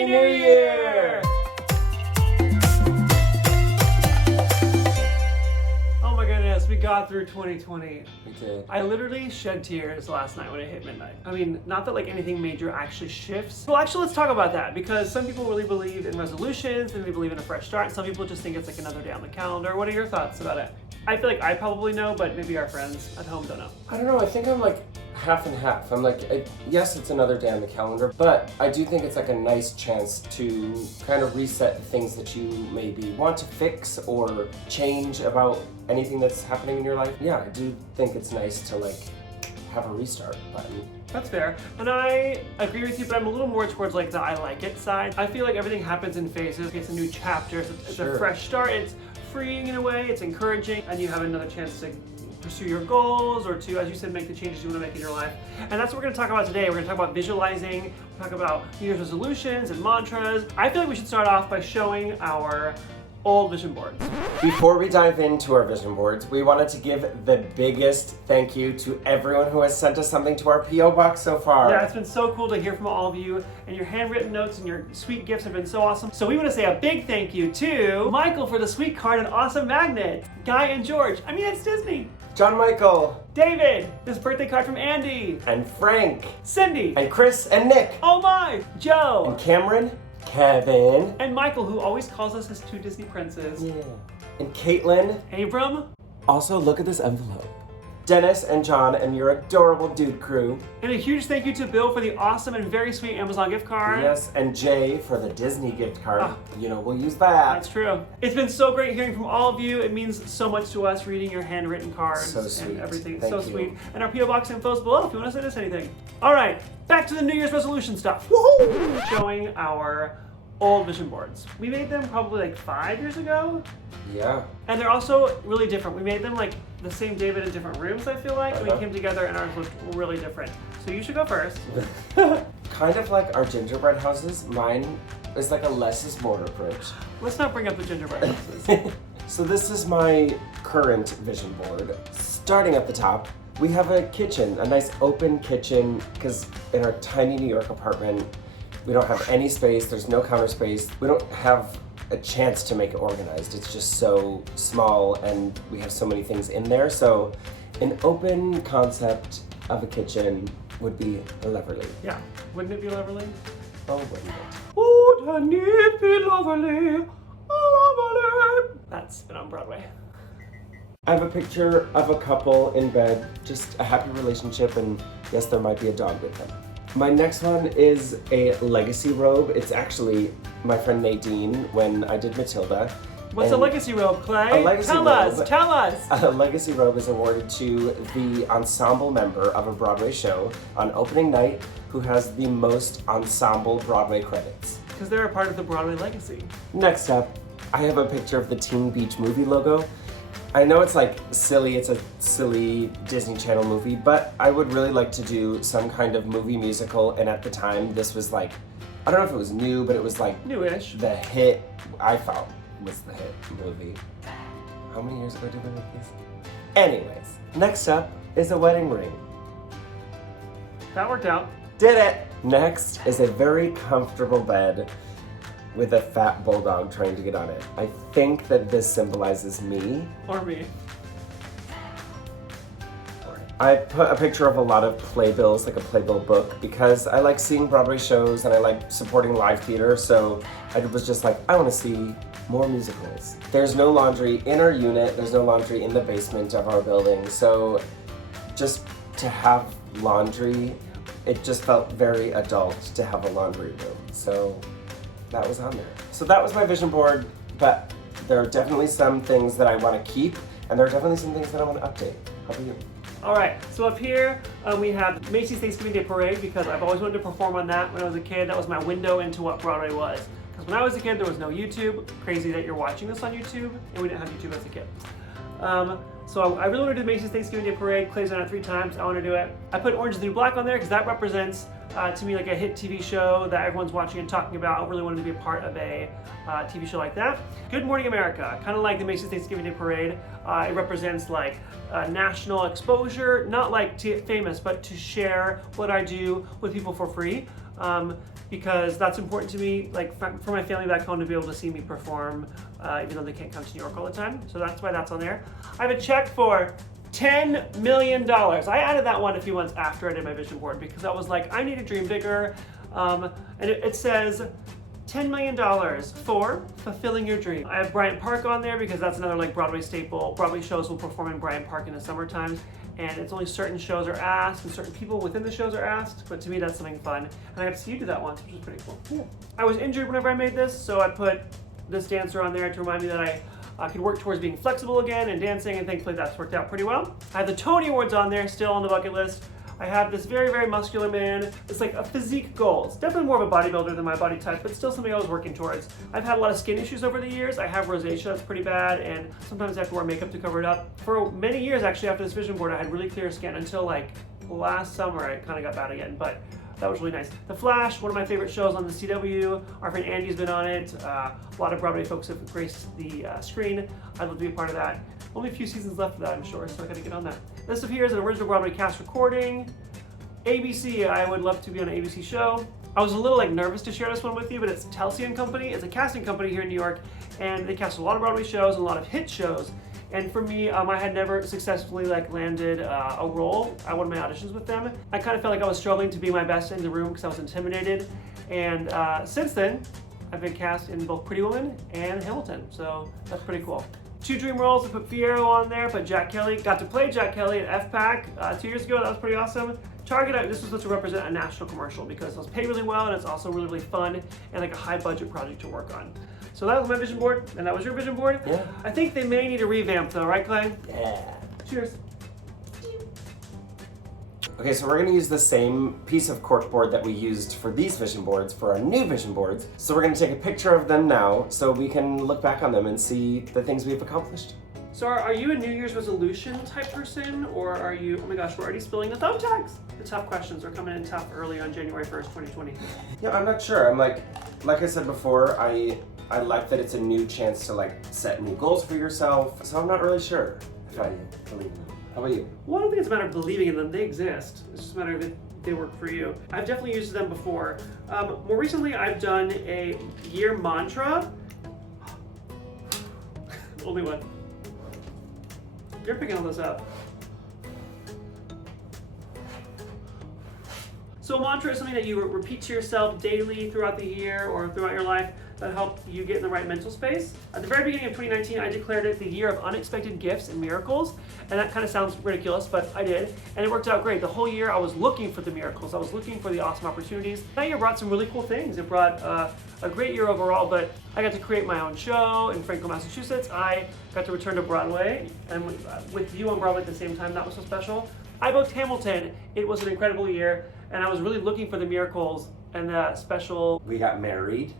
Happy New Year! Oh my goodness, we got through 2020. We did. I literally shed tears last night when it hit midnight. I mean, not that like anything major actually shifts. Well, actually, let's talk about that because some people really believe in resolutions and they believe in a fresh start. And some people just think it's like another day on the calendar. What are your thoughts about it? I feel like I probably know, but maybe our friends at home don't know. I don't know, I think I'm like half and half. I'm like, yes, it's another day on the calendar, but I do think it's like a nice chance to kind of reset the things that you maybe want to fix or change about anything that's happening in your life. Yeah, I do think it's nice to like have a restart button. That's fair. And I agree with you, but I'm a little more towards like the I like it side. I feel like everything happens in phases. It's a new chapter, it's Sure. a fresh start, it's freeing in a way, it's encouraging, and you have another chance to pursue your goals or to, as you said, make the changes you want to make in your life. And that's what we're going to talk about today. We're going to talk about visualizing, talk about New Year's resolutions and mantras. I feel like we should start off by showing our old vision boards. Before we dive into our vision boards, we wanted to give the biggest thank you to everyone who has sent us something to our P.O. box so far. Yeah, it's been so cool to hear from all of you, and your handwritten notes and your sweet gifts have been so awesome. So we want to say a big thank you to Michael for the sweet card and awesome magnet, Guy and George, it's Disney, John Michael, David, this birthday card from Andy, and Frank, Cindy, and Chris, and Nick, oh my, Joe, and Cameron, Kevin, and Michael, who always calls us his two Disney princes, yeah, and Caitlin. Abram, Also, look at this envelope. Dennis and John and your adorable dude crew. and a huge thank you to Bill for the awesome and very sweet Amazon gift card. Yes, and Jay for the Disney gift card. Ah. We'll use that. That's true. It's been so great hearing from all of you. It means so much to us reading your handwritten cards So sweet. and everything. It's Thank so you. sweet. And our P.O. box info is below if you want to send us anything. All right, back to the New Year's resolution stuff. Woohoo! Showing our old vision boards. We made them probably like 5 years ago. Yeah. And they're also really different. We made them like the same day but in different rooms, I feel like. And we Uh-huh. came together and ours looked really different. So you should go first. Kind of like our gingerbread houses, mine is like a less is more approach. Let's not bring up the gingerbread houses. So this is my current vision board. Starting at the top, we have a kitchen, a nice open kitchen, because in our tiny New York apartment, we don't have any space, there's no counter space. We don't have a chance to make it organized. It's just so small and we have so many things in there. So an open concept of a kitchen would be lovely. Yeah, wouldn't it be lovely? Oh, wouldn't it? Wouldn't it be lovely? Lovely. That's been on Broadway. I have a picture of a couple in bed, just a happy relationship, and yes, there might be a dog with them. My next one is a legacy robe. It's actually my friend Nadine when I did Matilda. What's a And legacy robe, Clay? A legacy tell robe. us, tell us. A legacy robe is awarded to the ensemble member of a Broadway show on opening night who has the most ensemble Broadway credits. Because they're a part of the Broadway legacy. Next up, I have a picture of the Teen Beach movie logo. I know it's like silly, it's a silly Disney Channel movie, but I would really like to do some kind of movie musical, and at the time this was like, I don't know if it was new, but it was like Newish. the hit, I thought was the hit movie. How many years ago did we make this? Anyways, next up is a wedding ring. That worked out. Did it! Next is a very comfortable bed with a fat bulldog trying to get on it. I think that this symbolizes me. Or me. I put a picture of a lot of playbills, like a playbill book, because I like seeing Broadway shows and I like supporting live theater, so I was just like, I want to see more musicals. There's no laundry in our unit, there's no laundry in the basement of our building, so just to have laundry, it just felt very adult to have a laundry room. So that was on there. So that was my vision board, but there are definitely some things that I want to keep, and there are definitely some things that I want to update. How about you? All right, so up here we have Macy's Thanksgiving Day Parade because I've always wanted to perform on that when I was a kid. That was my window into what Broadway was. Because when I was a kid, there was no YouTube. Crazy that you're watching this on YouTube, and we didn't have YouTube as a kid. So I really want to do the Macy's Thanksgiving Day Parade. Clay's done it 3 times. I want to do it. I put Orange is the New Black on there because that represents to me like a hit TV show that everyone's watching and talking about. I really wanted to be a part of a TV show like that. Good Morning America, kind of like the Macy's Thanksgiving Day Parade. It represents like national exposure, not like famous, but to share what I do with people for free. because that's important to me, like for my family back home to be able to see me perform, even though they can't come to New York all the time. So that's why that's on there. I have a check for $10 million. I added that one a few months after I did my vision board because I was like, I need to dream bigger. And it says $10 million for fulfilling your dream. I have Bryant Park on there because that's another like Broadway staple. Broadway shows will perform in Bryant Park in the summer times, and it's only certain shows are asked and certain people within the shows are asked, but to me that's something fun. And I got to see you do that once, which is pretty cool. Yeah. I was injured whenever I made this, so I put this dancer on there to remind me that I could work towards being flexible again and dancing, and thankfully that's worked out pretty well. I have the Tony Awards on there, still on the bucket list. I have this very, very muscular man. It's like a physique goal. It's definitely more of a bodybuilder than my body type, but still something I was working towards. I've had a lot of skin issues over the years. I have rosacea, that's pretty bad, and sometimes I have to wear makeup to cover it up. For many years, actually, after this vision board, I had really clear skin until like last summer, it kind of got bad again, but that was really nice. The Flash, one of my favorite shows on the CW. Our friend Andy's been on it. A lot of Broadway folks have graced the screen. I'd love to be a part of that. Only a few seasons left of that, I'm sure, so I gotta get on that. This up here is an original Broadway cast recording. ABC, I would love to be on an ABC show. I was a little like nervous to share this one with you, but it's Telsey & Company. It's a casting company here in New York, and they cast a lot of Broadway shows and a lot of hit shows. And for me, I had never successfully like landed a role at one of my auditions with them. I kind of felt like I was struggling to be my best in the room because I was intimidated. And since then, I've been cast in both Pretty Woman and Hamilton, so that's pretty cool. 2 dream roles, I put Fierro on there, but Jack Kelly. Got to play Jack Kelly at FPAC 2 years ago, that was pretty awesome. Target, this was supposed to represent a national commercial because it was paid really well and it's also really, really fun and like a high budget project to work on. So that was my vision board, and that was your vision board? Yeah. I think they may need a revamp though, right Clay? Yeah. Cheers. Okay, so we're gonna use the same piece of corkboard that we used for these vision boards for our new vision boards. So we're gonna take a picture of them now so we can look back on them and see the things we've accomplished. So are you a New Year's resolution type person, or are you, oh my gosh, we're already spilling the thumb tags. The tough questions are coming in tough early on January 1st, 2020. Yeah, I'm not sure. I'm like I said before, I like that it's a new chance to like set new goals for yourself. So I'm not really sure if I believe in them. How about you? Well, I don't think it's a matter of believing in them. They exist. It's just a matter of if they work for you. I've definitely used them before. More recently, I've done a year mantra. Only one. You're picking all this up. So a mantra is something that you repeat to yourself daily throughout the year or throughout your life that help you get in the right mental space. At the very beginning of 2019, I declared it the year of unexpected gifts and miracles. And that kind of sounds ridiculous, but I did. And it worked out great. The whole year I was looking for the miracles. I was looking for the awesome opportunities. That year brought some really cool things. It brought a great year overall, but I got to create my own show in Franklin, Massachusetts. I got to return to Broadway, and with you on Broadway at the same time, that was so special. I booked Hamilton. It was an incredible year, and I was really looking for the miracles and the special. We got married.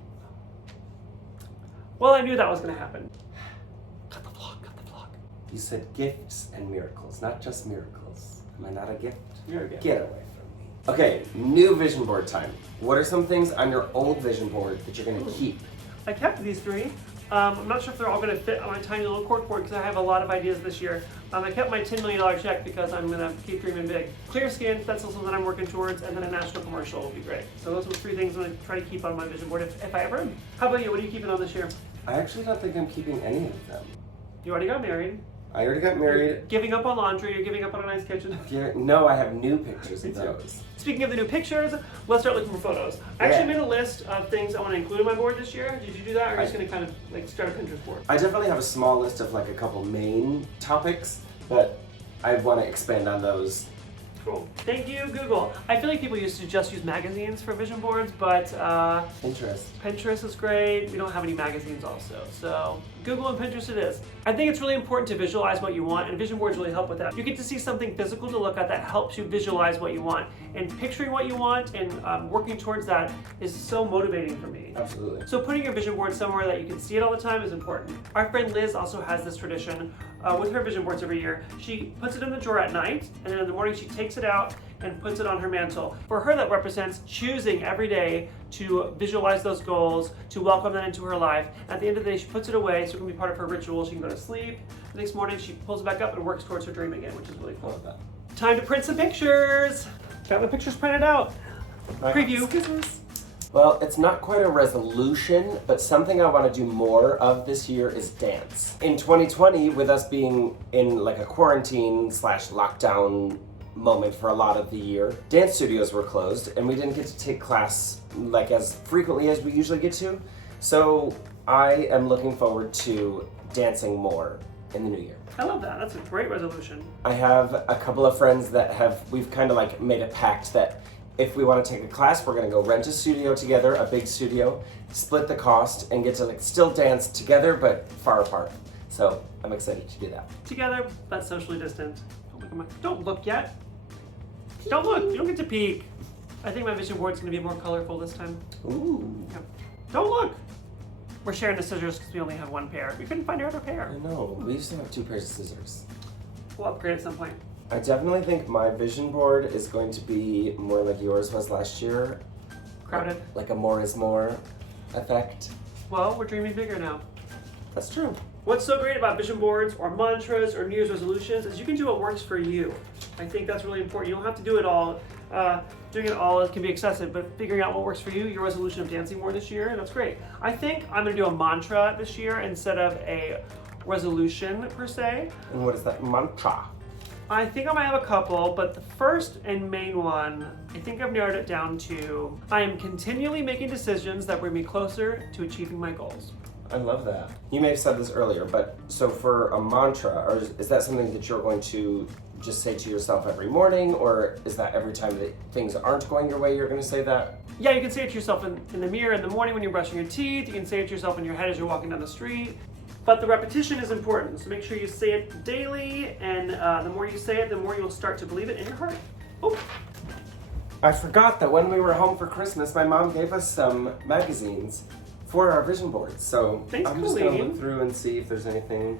Well, I knew that was going to happen. Cut the vlog, cut the vlog. You said gifts and miracles, not just miracles. Am I not a gift? You're a gift. Get away from me. Okay, new vision board time. What are some things on your old vision board that you're gonna keep? I kept these 3. I'm not sure if they're all going to fit on my tiny little corkboard because I have a lot of ideas this year. I kept my $10 million check because I'm going to keep dreaming big. Clear skin, that's also something I'm working towards, and then a national commercial will be great. So those are the 3 things I'm going to try to keep on my vision board if I ever am. How about you? What are you keeping on this year? I actually don't think I'm keeping any of them. You already got married. I already got married. You're giving up on laundry. You're giving up on a nice kitchen. Yeah, no, I have new pictures of those. Speaking of the new pictures, let's start looking for photos. I actually made a list of things I want to include on my board this year. Did you do that, or are you just going to kind of like start a Pinterest board? I definitely have a small list of like a couple main topics, but I want to expand on those. Cool. Thank you, Google. I feel like people used to just use magazines for vision boards, but Pinterest is great. We don't have any magazines also, so Google and Pinterest it is. I think it's really important to visualize what you want, and vision boards really help with that. You get to see something physical to look at that helps you visualize what you want, and picturing what you want and working towards that is so motivating for me. Absolutely. So putting your vision board somewhere that you can see it all the time is important. Our friend Liz also has this tradition with her vision boards every year. She puts it in the drawer at night, and then in the morning she takes it out and puts it on her mantle. For her, that represents choosing every day to visualize those goals, to welcome that into her life. At the end of the day, she puts it away so it can be part of her ritual. She can go to sleep. The next morning, she pulls it back up and works towards her dream again, which is really cool. Time to print some pictures. Got the pictures printed out. Preview. Well, it's not quite a resolution, but something I want to do more of this year is dance. In 2020, with us being in like a quarantine / lockdown moment for a lot of the year, dance studios were closed and we didn't get to take class like as frequently as we usually get to. So I am looking forward to dancing more in the new year. I love that. That's a great resolution. I have a couple of friends that we've kind of like made a pact that if we want to take a class, we're going to go rent a studio together, a big studio, split the cost, and get to like still dance together but far apart. So I'm excited to do that. Together, but socially distant. Don't look yet. Don't look. You don't get to peek. I think my vision board's going to be more colorful this time. Ooh. Yeah. Don't look. We're sharing the scissors because we only have one pair. We couldn't find our other pair. I know. We used to have 2 pairs of scissors. We'll upgrade at some point. I definitely think my vision board is going to be more like yours was last year. Crowded. Like a more is more effect. Well, we're dreaming bigger now. That's true. What's so great about vision boards or mantras or New Year's resolutions is you can do what works for you. I think that's really important. You don't have to do it all. Doing it all can be excessive, but figuring out what works for you, your resolution of dancing more this year, that's great. I think I'm going to do a mantra this year instead of a resolution per se. And what is that mantra? I think I might have a couple, but the first and main one, I think I've narrowed it down to I am continually making decisions that bring me closer to achieving my goals. I love that. You may have said this earlier, but so for a mantra, or is that something that you're going to just say to yourself every morning, or is that every time that things aren't going your way, you're going to say that? Yeah, you can say it to yourself in the mirror in the morning when you're brushing your teeth. You can say it to yourself in your head as you're walking down the street. But the repetition is important, so make sure you say it daily, and the more you say it, the more you'll start to believe it in your heart. Oh. I forgot that when we were home for Christmas, my mom gave us some magazines for our vision boards. So Thanks, I'm just going to Colleen. look through and see if there's anything,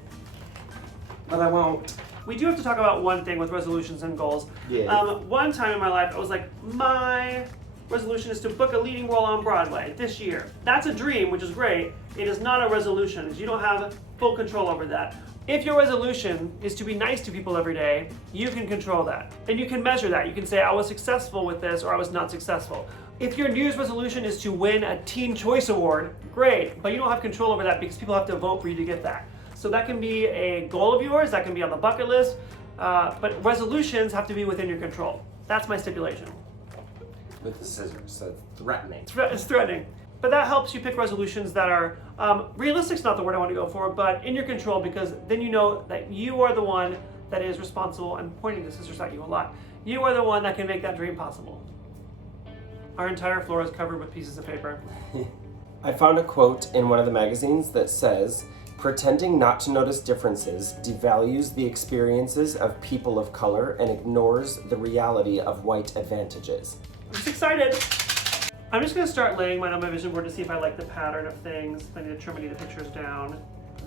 but I won't. We do have to talk about one thing with resolutions and goals. Yeah. One time in my life, I was like, my resolution is to book a leading role on Broadway this year. That's a dream, which is great. It is not a resolution, as you don't have full control over that. If your resolution is to be nice to people every day, you can control that. And you can measure that. You can say, I was successful with this, or I was not successful. If your New Year's resolution is to win a Teen Choice Award, great, but you don't have control over that because people have to vote for you to get that. So that can be a goal of yours, that can be on the bucket list, but resolutions have to be within your control. That's my stipulation. With the scissors, so it's threatening. It's threatening. But that helps you pick resolutions that are, realistic's not the word I want to go for, but in your control, because then you know that you are the one that is responsible. I'm pointing the scissors at you a lot. You are the one that can make that dream possible. Our entire floor is covered with pieces of paper. I found a quote in one of the magazines that says, pretending not to notice differences devalues the experiences of people of color and ignores the reality of white advantages. I'm just excited. I'm just gonna start laying mine on my vision board to see if I like the pattern of things. I need to trim any of the pictures down.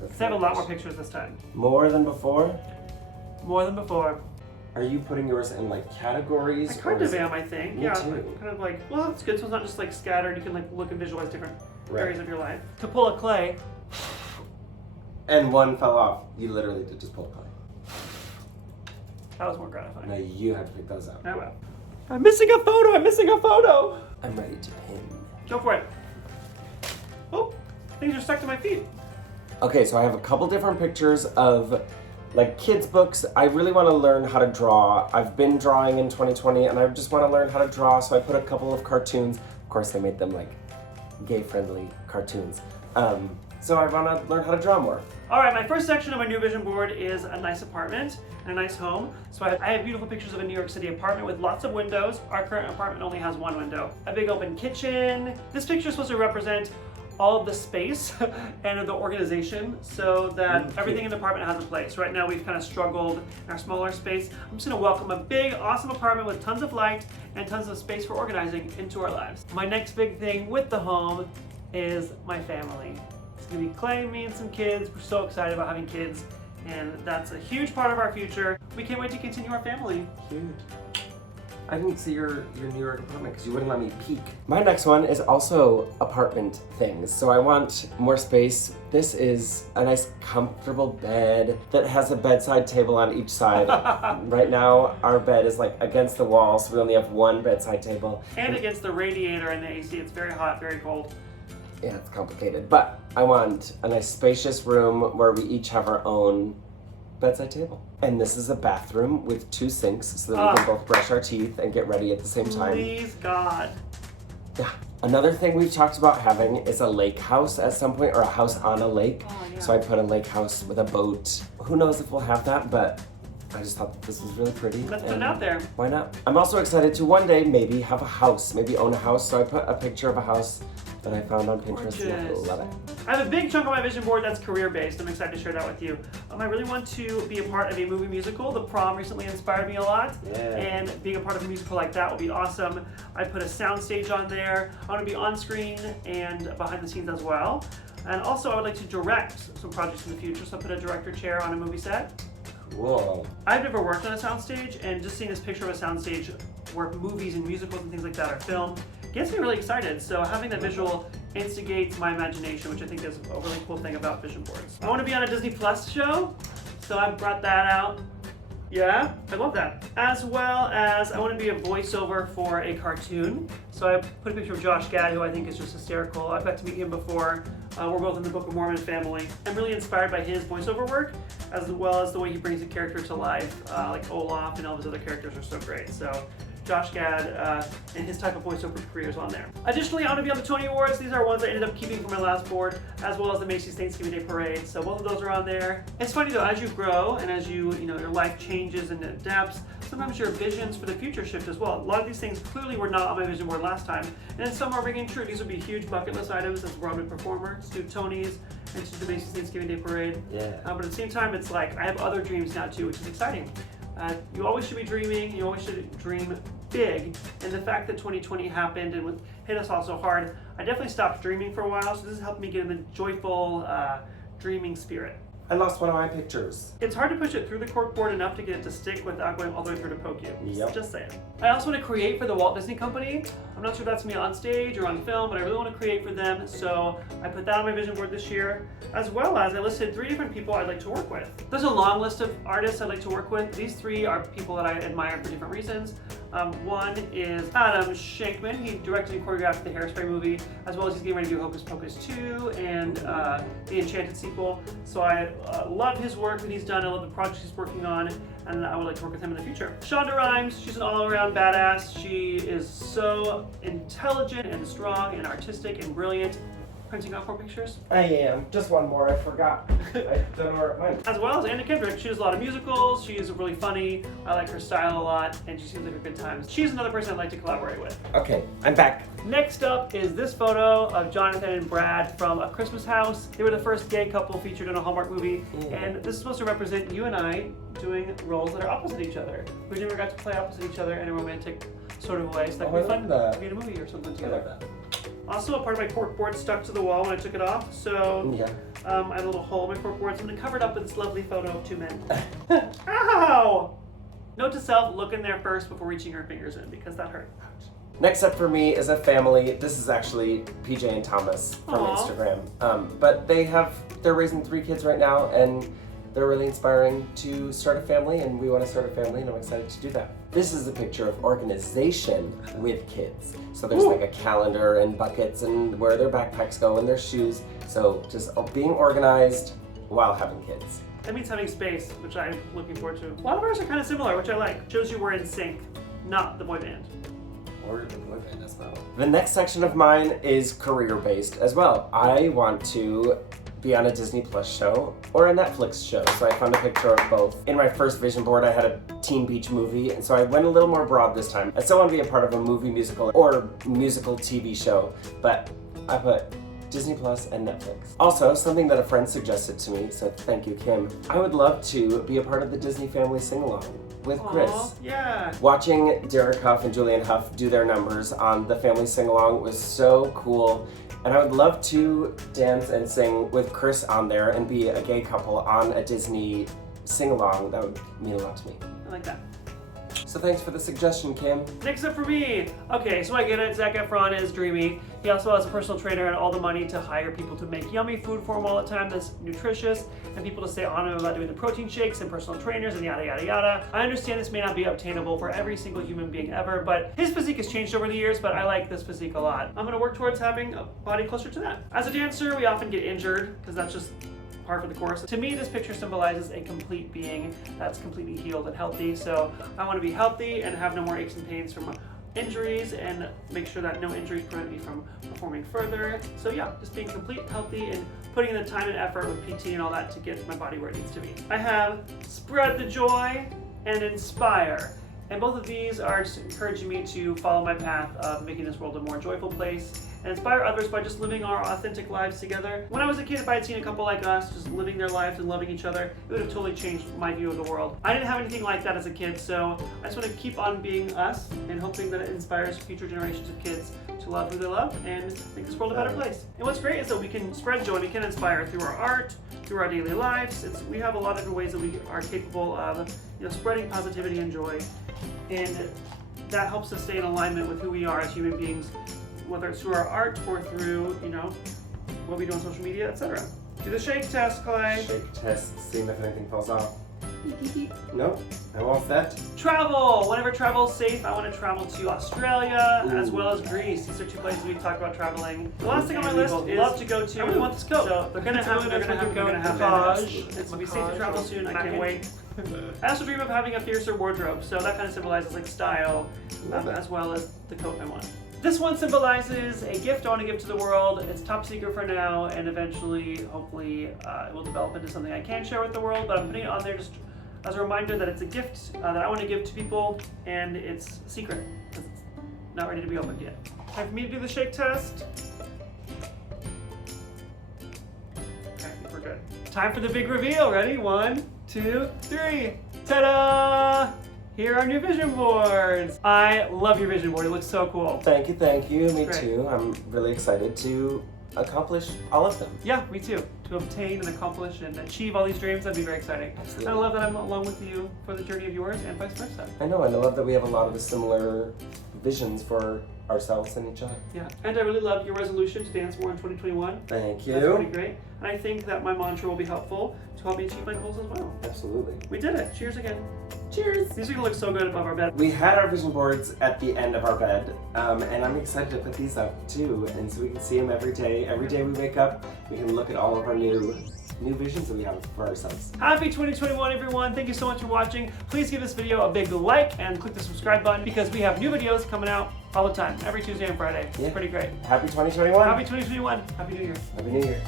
Because I have a lot more pictures this time. More than before? More than before. Are you putting yours in like categories? I kind of am, I think. Me Yeah, too. like, kind of like, well, that's good. So it's not just like scattered. You can like look and visualize different Right. areas of your life. To pull a clay, And one fell off. You literally did just pull a clay. that was more gratifying. Now you have to pick those up. I will. I'm missing a photo. I'm missing a photo. I'm ready to pin. Go for it. Oh, things are stuck to my feet. Okay, so I have a couple different pictures of like kids' books. I really want to learn how to draw. I've been drawing in 2020 and I just want to learn how to draw, so I put a couple of cartoons. Of course, I made them like gay-friendly cartoons. So I want to learn how to draw more. All right, my first section of my new vision board is a nice apartment and a nice home. So I have beautiful pictures of a New York City apartment with lots of windows. Our current apartment only has one window. A big open kitchen. This picture is supposed to represent all of the space and the organization so that everything in the apartment has a place. Right now we've kind of struggled in our smaller space. I'm just gonna welcome a big, awesome apartment with tons of light and tons of space for organizing into our lives. My next big thing with the home is my family. It's gonna be Clay, me, and some kids. We're so excited about having kids, and that's a huge part of our future. We can't wait to continue our family. Cute. I didn't see your New York apartment because you wouldn't let me peek. My next one is also apartment things. So I want more space. This is a nice comfortable bed that has a bedside table on each side. Right now our bed is like against the wall, so we only have one bedside table. And against the radiator in the AC. It's very hot, very cold. Yeah, it's complicated. But I want a nice spacious room where we each have our own bedside table. And this is a bathroom with 2 sinks so that we can both brush our teeth and get ready at the same time. Please, God. Yeah. Another thing we've talked about having is a lake house at some point, or a house on a lake. Oh, yeah. So I put a lake house with a boat. Who knows if we'll have that, but I just thought this was really pretty. Let's put it out there. Why not? I'm also excited to one day maybe have a house, maybe own a house. So I put a picture of a house that I found on Pinterest. And I love it. I have a big chunk of my vision board that's career-based. I'm excited to share that with you. I really want to be a part of a movie musical. The Prom recently inspired me a lot. Yeah. And being a part of a musical like that will be awesome. I put a soundstage on there. I want to be on screen and behind the scenes as well. And also I would like to direct some projects in the future. So I put a director chair on a movie set. Cool. I've never worked on a soundstage, and just seeing this picture of a soundstage where movies and musicals and things like that are filmed gets me really excited. So having that visual instigates my imagination, which I think is a really cool thing about vision boards. I want to be on a Disney Plus show, so I brought that out. Yeah, I love that. As well as I want to be a voiceover for a cartoon. So I put a picture of Josh Gad, who I think is just hysterical. I've got to meet him before. We're both in the Book of Mormon family. I'm really inspired by his voiceover work, as well as the way he brings the character to life. Like Olaf and all his other characters are so great. So Josh Gad and his type of voiceover career is on there. Additionally, I want to be on the Tony Awards. These are ones I ended up keeping from my last board, as well as the Macy's Thanksgiving Day Parade. So both of those are on there. It's funny though, as you grow and as your life changes and adapts, sometimes your visions for the future shift as well. A lot of these things clearly were not on my vision board last time, and then some are ringing true. These would be huge bucket list items as a Broadway performer, to do Tony's, and to do the Macy's Thanksgiving Day Parade. Yeah. But at the same time, it's like I have other dreams now too, which is exciting. You always should be dreaming. You always should dream big. And the fact that 2020 happened and hit us all so hard, I definitely stopped dreaming for a while. So this has helped me get in the joyful, dreaming spirit. I lost one of my pictures. It's hard to push it through the corkboard enough to get it to stick without going all the way through to poke you. Yep. Just saying. I also want to create for the Walt Disney Company. I'm not sure if that's me on stage or on film, but I really want to create for them. So I put that on my vision board this year, as well as I listed 3 different people I'd like to work with. There's a long list of artists I'd like to work with. These 3 are people that I admire for different reasons. One is Adam Shankman. He directed and choreographed the Hairspray movie, as well as he's getting ready to do Hocus Pocus 2 and the Enchanted sequel. So I love his work that he's done. I love the projects he's working on, and I would like to work with him in the future. Shonda Rhimes, she's an all-around badass. She is so intelligent and strong and artistic and brilliant. Printing out 4 pictures. I am. Just one more. I forgot. I don't know where it went. As well as Anna Kendrick. She does a lot of musicals. She's really funny. I like her style a lot, and she seems like a good time. She's another person I'd like to collaborate with. Okay, I'm back. Next up is this photo of Jonathan and Brad from A Christmas House. They were the first gay couple featured in a Hallmark movie, and this is supposed to represent you and I doing roles that are opposite each other. We never got to play opposite each other in a romantic sort of way, so that could be fun to be in a movie or something together. I like that. Also, a part of my corkboard stuck to the wall when I took it off, so Yeah. I have a little hole in my corkboard, so I'm going to cover it up with this lovely photo of 2 men. Ow! Note to self, look in there first before reaching your fingers in, because that hurt. Next up for me is a family. This is actually PJ and Thomas from Aww. Instagram. But they're raising 3 kids right now, and they're really inspiring to start a family, and we want to start a family, and I'm excited to do that. This is a picture of organization with kids. So there's like a calendar and buckets and where their backpacks go and their shoes. So just being organized while having kids. That means having space, which I'm looking forward to. A lot of ours are kind of similar, which I like. Shows you we're in sync, not the boy band. Or the boy band as well. The next section of mine is career-based as well. I want to be on a Disney Plus show or a Netflix show. So I found a picture of both. In my first vision board, I had a Teen Beach movie, and so I went a little more broad this time. I still want to be a part of a movie musical or musical TV show, but I put Disney Plus and Netflix. Also, something that a friend suggested to me, so thank you, Kim. I would love to be a part of the Disney Family Sing-Along with Chris. Aww, yeah. Watching Derek Huff and Julianne Hough do their numbers on the Family Sing-Along was so cool. And I would love to dance and sing with Chris on there and be a gay couple on a Disney sing-along. That would mean a lot to me. I like that. So thanks for the suggestion, Kim. Next up for me. Okay, so I get it. Zac Efron is dreamy. He also has a personal trainer and all the money to hire people to make yummy food for him all the time that's nutritious, and people to stay on him about doing the protein shakes and personal trainers and yada yada yada. I understand this may not be obtainable for every single human being ever, but his physique has changed over the years, but I like this physique a lot. I'm gonna work towards having a body closer to that. As a dancer, we often get injured because that's just par for the course. To me, this picture symbolizes a complete being that's completely healed and healthy. So I want to be healthy and have no more aches and pains from injuries, and make sure that no injuries prevent me from performing further. So yeah, just being complete, healthy, and putting in the time and effort with PT and all that to get my body where it needs to be. I have spread the joy and inspire. And both of these are just encouraging me to follow my path of making this world a more joyful place and inspire others by just living our authentic lives together. When I was a kid, if I had seen a couple like us just living their lives and loving each other, it would have totally changed my view of the world. I didn't have anything like that as a kid, so I just want to keep on being us and hoping that it inspires future generations of kids to love who they love and make this world a better place. And what's great is that we can spread joy, we can inspire through our art, through our daily lives. We have a lot of different ways that we are capable of spreading positivity and joy. And that helps us stay in alignment with who we are as human beings, whether it's through our art or through, what we do on social media, etc. Do the shake test, Clay. Shake test, seeing if anything falls off. Nope, I'm all set. Travel! Whenever travel is safe, I want to travel to Australia as well as Greece. These are two places we talked about traveling. The last thing on my list is love to go to. I really want to go. So they're gonna have Taj. It's gonna be safe to travel soon. I can't wait. I also dream of having a fiercer wardrobe, so that kind of symbolizes like style, as well as the coat I want. This one symbolizes a gift I want to give to the world. It's top secret for now, and eventually, hopefully, it will develop into something I can share with the world, but I'm putting it on there just as a reminder that it's a gift that I want to give to people, and it's secret. It's not ready to be opened yet. Time for me to do the shake test. Okay, I think we're good. Time for the big reveal. Ready? 1, 2, 3. Ta-da! Here are our new vision boards. I love your vision board. It looks so cool. Thank you. Me Great. too. I'm really excited to accomplish all of them. Yeah, me too. To obtain and accomplish and achieve all these dreams, that'd be very exciting. Absolutely. And I love that I'm along with you for the journey of yours and vice versa. I know, and I love that we have a lot of the similar visions for ourselves and each other. Yeah, and I really love your resolution to dance more in 2021. Thank you. That's pretty great. And I think that my mantra will be helpful to help me achieve my goals as well. Absolutely. We did it. Cheers again. Cheers. These are gonna look so good above our bed. We had our vision boards at the end of our bed, and I'm excited to put these up too, and so we can see them every day. Every day we wake up, we can look at all of our new visions that we have for ourselves. Happy 2021, everyone. Thank you so much for watching. Please give this video a big like and click the subscribe button because we have new videos coming out all the time, every Tuesday and Friday. Yeah. It's pretty great. Happy 2021. Happy 2021. Happy New Year. Happy New Year.